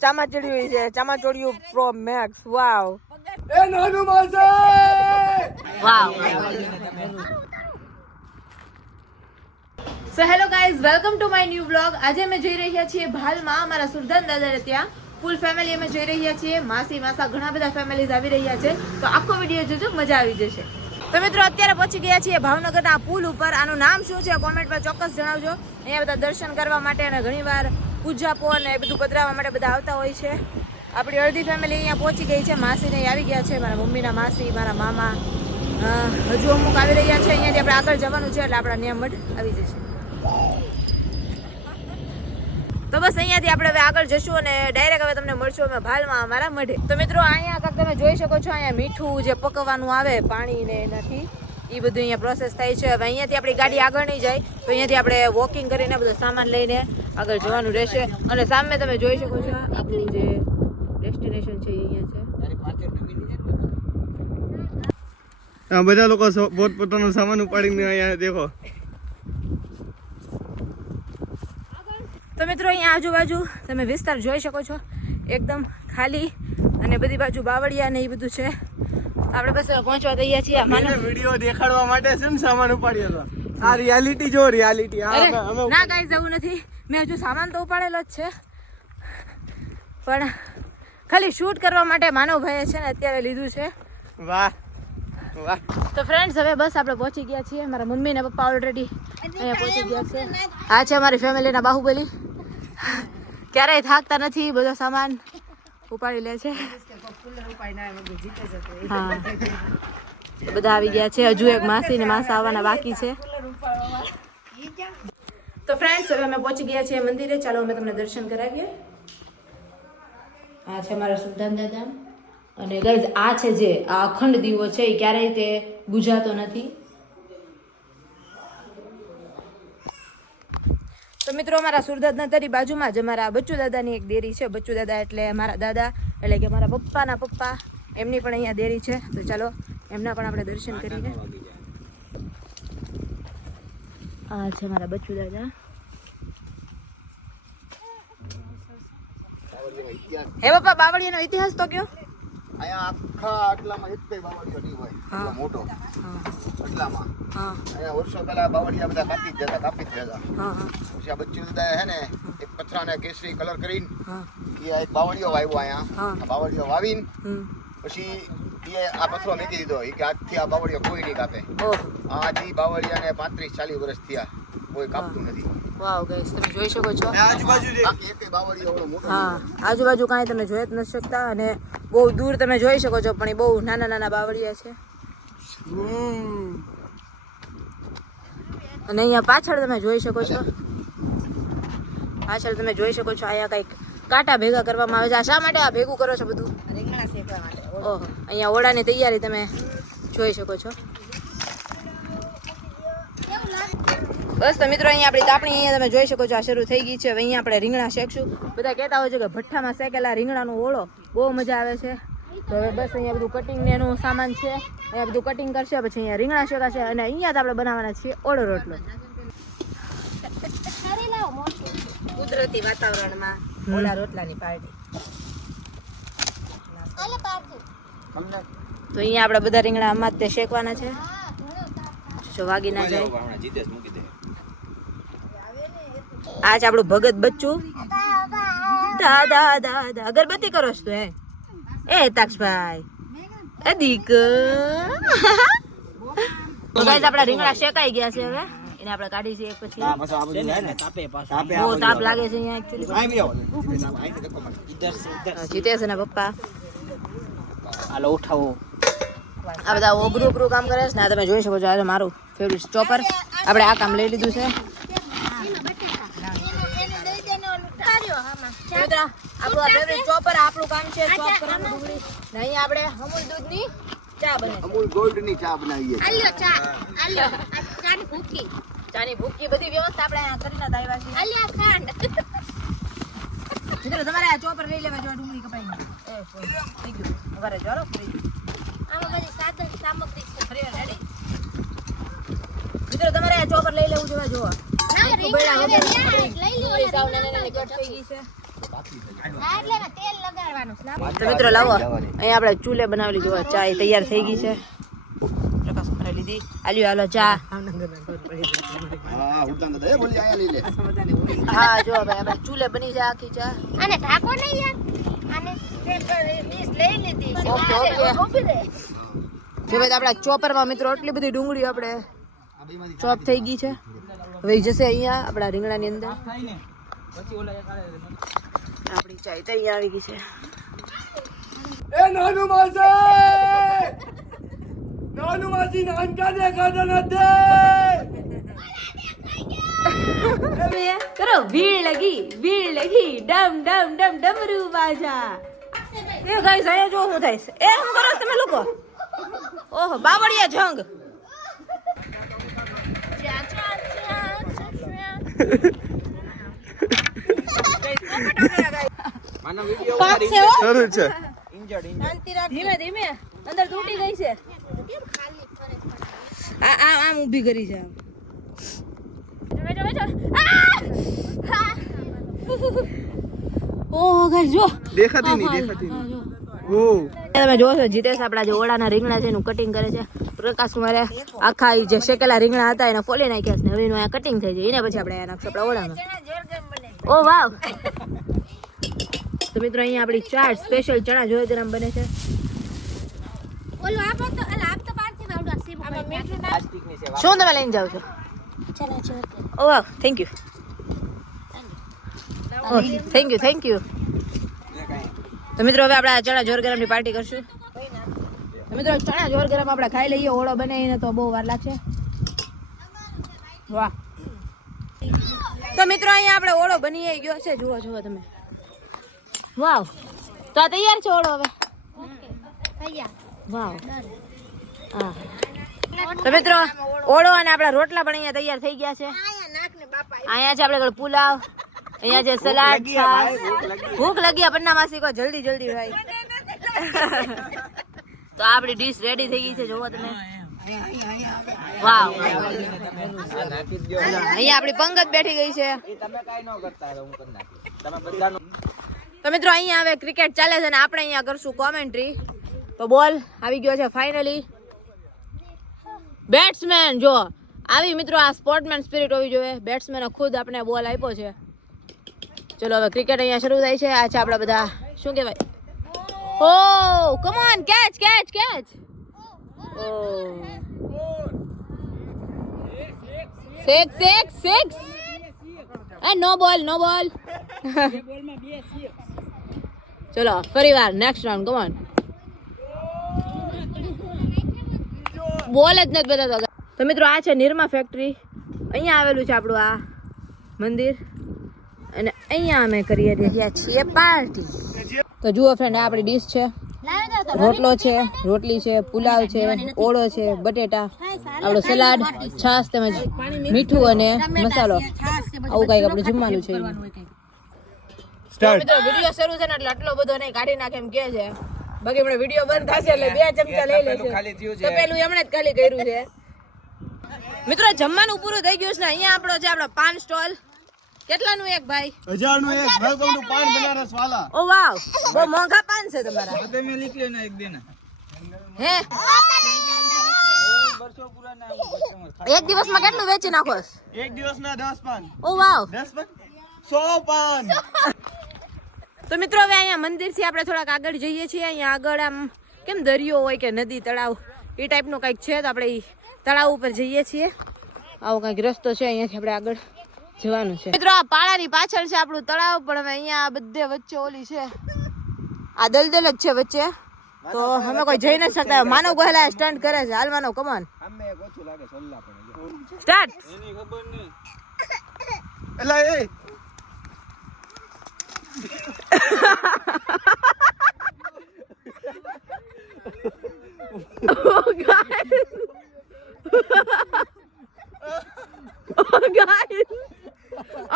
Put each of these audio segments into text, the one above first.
ચામાચોડી છે, ચામાચોડિયું pro max. Wow એ નાનું માસા wow. So hello guys, welcome to my new vlog. આજે અમે જઈ રહ્યા છીએ ભાલમાં, અમારા સુરધાન દાદા ત્યાં. ફૂલ ફેમિલી અમે જઈ રહ્યા છીએ. માસી માસા ઘણા બધા ફેમિલીઝ આવી રહ્યા છે, તો આખો વિડીયો જોજો, મજા આવી જશે. તો મિત્રો અત્યારે પહોંચી ગયા છીએ ભાવનગરના પુલ ઉપર. આનું નામ શું છે કોમેન્ટમાં ચોક્કસ જણાવજો. અહીંયા બધા દર્શન કરવા માટે અને ઘણીવાર પૂજાપો અને બધું પધરાવવા માટે બધા આવતા હોય છે. આપણી અડધી ફેમિલી અહીંયા પહોંચી ગઈ છે. માસીને આવી ગયા છે, મારા મમ્મીના માસી, મારા મામા હજુ અમુક આવી રહ્યા છે. અહીંયાથી આપણે આગળ જવાનું છે એટલે આપણા નિયમ આવી જશે. તો બસ અહીંયાથી આપણે હવે આગળ જશું અને ડાયરેક્ટ હવે તમને મળશું અમે ભાલમાં અમારા મઢે. તો મિત્રો અહીંયા કાંક તમે જોઈ શકો છો, અહીંયા મીઠું જે પકવવાનું આવે પાણી ને એનાથી એ બધું અહીંયા પ્રોસેસ થાય છે. હવે અહીંયાથી આપણી ગાડી આગળ નહીં જાય, તો અહીંયાથી આપણે વોકિંગ કરીને બધો સામાન લઈને આગળ જવાનું રહેશે. અને સામે તમે જોઈ શકો છો આપણું જે ડેસ્ટિનેશન છે એ અહીંયા છે. બધા લોકો પોતપોતાનો સામાન ઉપાડીને અહીંયા દેખો. તો મિત્રો અહીંયા આજુબાજુ તમે વિસ્તાર જોઈ શકો છો, એકદમ ખાલી અને બધી બાજુ બાવળિયા ને એ બધું છે. આપણે બસ પહોંચવા તૈયાર છીએ. વિડીયો દેખાડવા માટે છે ને સામાન ઉપાડ્યો હતો. આ રિયાલિટી જો, રિયાલિટી. ના ગાઈઝ એવું નથી, મેં હજુ સામાન તો ઉપાડેલો જ છે, પણ ખાલી શૂટ કરવા માટે માનવભાઈએ છે ને અત્યારે લીધું છે. વાહ વાહ. તો ફ્રેન્ડ્સ હવે બસ આપણે પહોંચી ગયા છીએ. મારા મમ્મી ને પપ્પા ઓલરેડી અહીંયા પહોંચી ગયા છે. આ છે અમારી ફેમિલીના બાહુબલી, ક્યારેય થાકતા નથી, બધો સામાન ઉપાડી લે છે. હા બધા આવી ગયા છે. હજુ એક માસી ને માસા આવવાના બાકી છે. તો ફ્રેન્ડ્સ હવે અમે પહોંચી ગયા છીએ મંદિરે. ચાલો અમે તમને દર્શન કરાવીએ. આ છે મારા સુલતાન દાદા. અને ગાઈઝ આ છે જે આ અખંડ દીવો છે એ ક્યારેય તે બુઝાતો નથી. તો મિત્રો અમારા સુરદાદના તરી બાજુમાં જ અમારા બચ્ચુ દાદાની એક ડેરી છે. બચ્ચુ દાદા એટલે મારા દાદા, એટલે કે મારા પપ્પાના પપ્પા, એમની પણ અહીંયા ડેરી છે. તો ચાલો એમના પણ આપણે દર્શન કરીને. આ છે મારા બચ્ચુ દાદા. હે પપ્પા, બાવળિયાનો ઇતિહાસ તો કયો. અહીંયા આખા આટલામાં એક કઈ બાવળિયો નહીં હોય, એટલો મોટો આટલામાં. અહીંયા વર્ષો પહેલા બાવળિયા બધા કાપી જ જતા. પછી આ બચ્ચુ દાદા હે ને એક પથરાને કેસરી કલર કરીને એ એક બાવળિયો વાવ્યો અહીંયા. આ બાવળિયો વાવીને પછી એ આ પથરો મૂકી દીધો. એ કે આજથી આ બાવળિયો કોઈ નહીં કાપે. આથી બાવળિયાને 35-40 વર્ષ થયા, કોઈ કાપતું નથી. વાવ ગાઈસ, તમે જોઈ શકો છો આજુબાજુ એક બાવળિયો એવડો મોટો. હા આજુબાજુ કાંઈ તમે જોઈ જ નથી શકતા, અને બહુ દૂર તમે જોઈ શકો છો, પણ એ બહુ નાના નાના બાવળિયા છે. અને અહીંયા પાછળ તમે જોઈ શકો છો, અહીંયા કંઈક કાંટા ભેગા કરવામાં આવે છે. આ શા માટે આ ભેગું કરો છો બધું? રીંગણા શેકવા માટે. ઓહો, અહીંયા ઓળાની તૈયારી તમે જોઈ શકો છો. બસ તો મિત્રો અહીંયા આપણી તાપણી અહીંયા તમે જોઈ શકો છો આ શરૂ થઈ ગઈ છે. હવે અહીંયા આપણે રીંગણા શેકશું. બધા કહેતા હોય છે કે ભઠ્ઠામાં શેકેલા રીંગણાનો ઓળો બહુ મજા આવે છે. તો હવે બસ અહીંયા બધું કટિંગ ને એનું સામાન છે, અહીંયા બધું કટિંગ કરશે, પછી અહીંયા રીંગણા શેકાશે અને અહીંયા જ આપણે બનાવવાના છીએ ઓળો રોટલો. કુદરતી વાતાવરણમાં ઓલા રોટલાની પાર્ટી. તો અહીંયા આપણે બધા રીંગણા આમાં જ તે શેકવાના છે, જો વાગી ના જાય. આ છે આપણું ભગત બચ્ચું. દાદા દાદા અગરબત્તી કરો છો એ તાક્ષભાઈ એ દીક. તો ગાઈસ આપણા રીંગણા શેકાઈ ગયા છે. હવે એને આપણે કાઢી છે એક પછી. બહુ તાપ લાગે છે અહીંયા એકચ્યુઅલી. જીતેશ અને પપ્પા હાલો ઉઠાવો. આ બધા ઓગરું કામ કરે છે ને. આ તમે જોઈ શકો છો, આ મારું ફેવરિટ ચોપર. આપણે આ કામ લઈ લીધું છે. આપણું ફેવરિટ ચોપર, આપણું કામ છે ચોપ કરવાનું ડુંગળી. ને અહીંયા આપણે અમૂલ દૂધની ચા બને, અમૂલ ગોલ્ડની ચા બનાવીએ. ચાની ભૂકી બધી વ્યવસ્થા આપણે અહીંયા કરીને આવ્યા છીએ. મિત્રો તમારે આ ચોપર લઈ લેવા જો ડુંગળી કપાઈ ગઈ. થઈ ગયું ઘરે જોરો ફ્રી. આમાં બધી સાધન સામગ્રી છે. Free ready. મિત્રો તમારે આ ચોપર લઈ લેવું જોઈએ. જો તો મિત્રો લાવો અહીંયા આપણે ચૂલે બનાવેલી જો ચા તૈયાર થઈ ગઈ છે. પ્રકાશ બનાવી લીધી. આલ્યો હાલો ચા. હા ઉડતા નતા એ બોલી આયા લઈ લે. હા જો ભાઈ આપણે ચૂલે બની જાય આખી ચા. અને ઠાકો નહીં યાર આને ડીશ લઈ લીધી છે. ઓકે ઓકે જો ભાઈ આપણા ચોપરમાં મિત્રો એટલી બધી ડુંગળી આપણે ચોપ થઈ ગઈ છે. હવે જશે અહીંયા આપણા રીંગણાની અંદર. આપણી ચાય તો અહીંયા આવી ગઈ છે. એ નાનું માસી નાનકા દેખાતા નથી. કરો ભીડ લગી ડમ ડમ ડમ ડમરૂ બાજા. એ ગાઈસ આયા જો શું થાય છે. એ શું કરો છો તમે લોકો? ઓહો બાવળિયા જંગ. જરૂર છે. ધીમે ધીમે અંદર તૂટી ગઈ છે. આમ ઊભી કરી છે. ઓહ ગાઈસ જો દેખાતી નહીં. ઓહ તમે જોશો જીતેશ આપણા જે ઓળાના રીંગણા છે એનું કટિંગ કરે છે. પ્રકાશ મારે આખા ઈ જે શેકેલા રીંગણા હતા એને ફોલી નાખ્યા છે ને હવે એનું આ કટિંગ થઈ જાય એને પછી આપણે આ નાખશું આપણા ઓળામાં. ઓ વાવ. તો મિત્રો અહીંયા આપણી ચાટ સ્પેશિયલ ચણા જોઈ ગરમ બને છે. ઓલું આપો તો આપ તો બહારથી આવડો સીમ શું તમે લઈને જાવ છો? ચલા ચલ oh wow thank you. Thank you. તો મિત્રો હવે આપણે આ ચણા જોર ગરમની પાર્ટી કરશું. તો મિત્રો ચણા જોર ગરમ આપણે ખાઈ લઈએ. ઓળો બનાવીને તો બહુ વાર લાગશે. વાહ. તો મિત્રો અહીંયા આપણે ઓળો બની ગયો છે. જુઓ તમે. વાવ. તો આ તૈયાર છે ઓળો હવે. તૈયાર વાવ. હા. તો મિત્રો ઓળો અને આપણા રોટલા પણ અહીંયા તૈયાર થઈ ગયા છે. આયા નાક ને બાપા અહીંયા છે આપણે પુલાવ. અહીંયા છે સલાડ. ભૂખ લગી પન્ના માસી કો જલ્દી ભાઈ. તો આપણી ડીશ રેડી થઈ ગઈ છે. જોવો તમે. વાવ. અહીંયા આપણી પંગત બેઠી ગઈ છે. તો મિત્રો અહીંયા હવે ક્રિકેટ ચાલે છે ને આપણે અહીંયા કરશું કોમેન્ટ્રી. તો બોલ આવી ગયો છે ફાઇનલી. બેટ્સમેન જો આવી મિત્રો આ સ્પોર્ટમેન સ્પિરિટ હોવી જોઈએ. બેટ્સમેને ખુદ આપણે બોલ આપ્યો છે. ચલો હવે ક્રિકેટ અહીંયા શરૂ થાય છે. આ છે આપણા બધા શું કહેવાય. Oh come on catch. Oh six. એ નો બોલ. ચલો ફરીવાર નેક્સ્ટ રાઉન્ડ કમ ઓન. બોલ જ નથી બતાતો. તો મિત્રો આ છે નિરમા ફેક્ટરી. અહીંયા આવેલું છે આપણું આ મંદિર અને અહીંયા અમે કરીએ રહ્યા છીએ પાર્ટી. તો જુઓ ફ્રેન્ડ આ આપણી ડીશ છે. રોટલો છે, રોટલી છે, પુલાવ છે, ઓળો છે, બટેટા, આપણું સલાડ, છાશ તેમજ મીઠું અને મસાલો. આવું કઈક આપણે જમવાનું છે. મિત્રો વિડીયો શરૂ છે ને એટલે આટલો બધો નહીં કાઢી નાખે એમ કે છે. બાકી આપણે વિડીયો બંધ થશે એટલે 2 ચમચા લઈ લેશે. તો પેલું એમણે જ ખાલી કર્યું છે. મિત્રો જમવાનું પૂરું થઈ ગયું છે ને અહીંયા આપણો છે આપણો પાન સ્ટોલ. કેટલાનું એક ભાઈ? 1000 નું એક. વેલકમ ટુ પાન બનારસ વાલા. ઓ વાવ બહુ મોંઘા પાન છે તમારા. હાથે મે લીખ લેના એક દેના. હે એક દિવસમાં કેટલું વેચી નાખો? એક દિવસના 10 પાન. ઓ વાવ 10 પાન 100 પાન. તો મિત્રો હવે અહીંયા મંદિરથી આપણે થોડાક આગળ જઈએ છીએ. અહીંયા આગળ આમ કેમ દરિયો હોય કે નદી તળાવ એ ટાઈપનું કંઈક છે. તો આપણે ઈ તળાવ ઉપર જઈએ છીએ. આવો કંઈક રસ્તો છે. અહીંયાથી આપણે આગળ જવાનું છે. મિત્રો આ પાળાની પાછળ છે આપણું તળાવ. પણ હવે અહીંયા બધે વચ્ચે ઓલી છે આ દલદલ જ છે વચ્ચે. તો અમે કોઈ જઈ નથી શકતા. માનવ ગોહેલા સ્ટન્ટ કરે છે. હાલ માનવ કમાન સ્ટાર્ટ. એની ખબર નહીં. એલા એ Oh guys. Oh guys.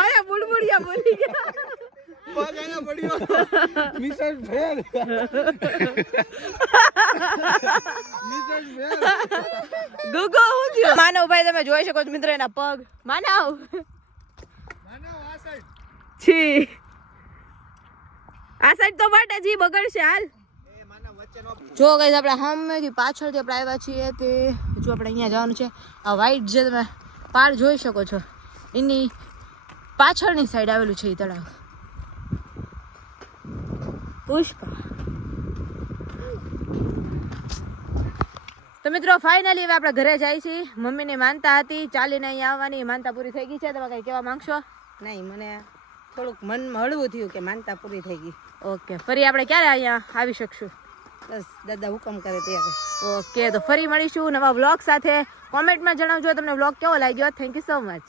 આયા બુડબુડિયા બોલી ગયા. પાગાના પડ્યો. મિસર ફેર. ગુગો હું થયો? માનવ ભાઈ તમે જોઈ શકો છો મિત્રો એના પગ. માનવ છી આ સાઈડ તો માટે જી બગડશે હાલ જો ગાઈસ આપણે સામેથી પાછળથી આપણે આવ્યા છીએ તે જો આપણે અહીંયા જવાનું છે આ વ્હાઈટ જે તમે પાડ જોઈ શકો છો એની પાછળની સાઈડ આવેલું છે એ તળાવ પુષ્પા તો મિત્રો ફાઇનલી હવે આપણે ઘરે જાય છીએ મમ્મીની માનતા હતી ચાલીને અહીંયા આવવાની માનતા પૂરી થઈ ગઈ છે તમે કંઈ કહેવા માંગશો નહીં મને થોડુંક મનમાં હળવું થયું કે માનતા પૂરી થઈ ગઈ ઓકે ફરી આપણે ક્યારે અહીંયા આવી શકશું બસ દાદા હુકમ કરે ત્યારે ઓકે તો ફરી મળીશું નવા વ્લોગ સાથે કોમેન્ટમાં જણાવજો તમને વ્લોગ કેવો લાગ્યો થેન્ક યુ સો મચ